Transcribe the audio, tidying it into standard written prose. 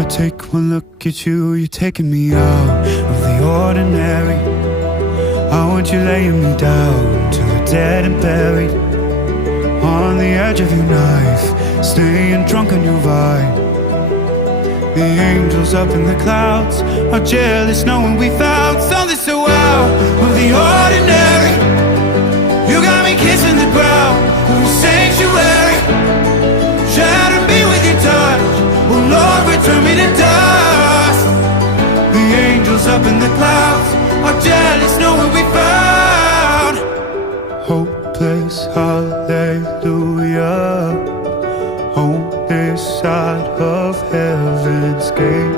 I take one look at you, you're taking me out of the ordinary. I want you laying me down till we're dead and buried, on the edge of your knife, staying drunk on your vine. The angels up in the clouds are jealous knowing we found something so out of the ordinary. You got me kissing the ground of a sanctuary. Shatter me with your touch, oh Lord, return me to dust. The angels up in the clouds are jealous knowing we found hopeless hallelujah on this side of heaven's gate.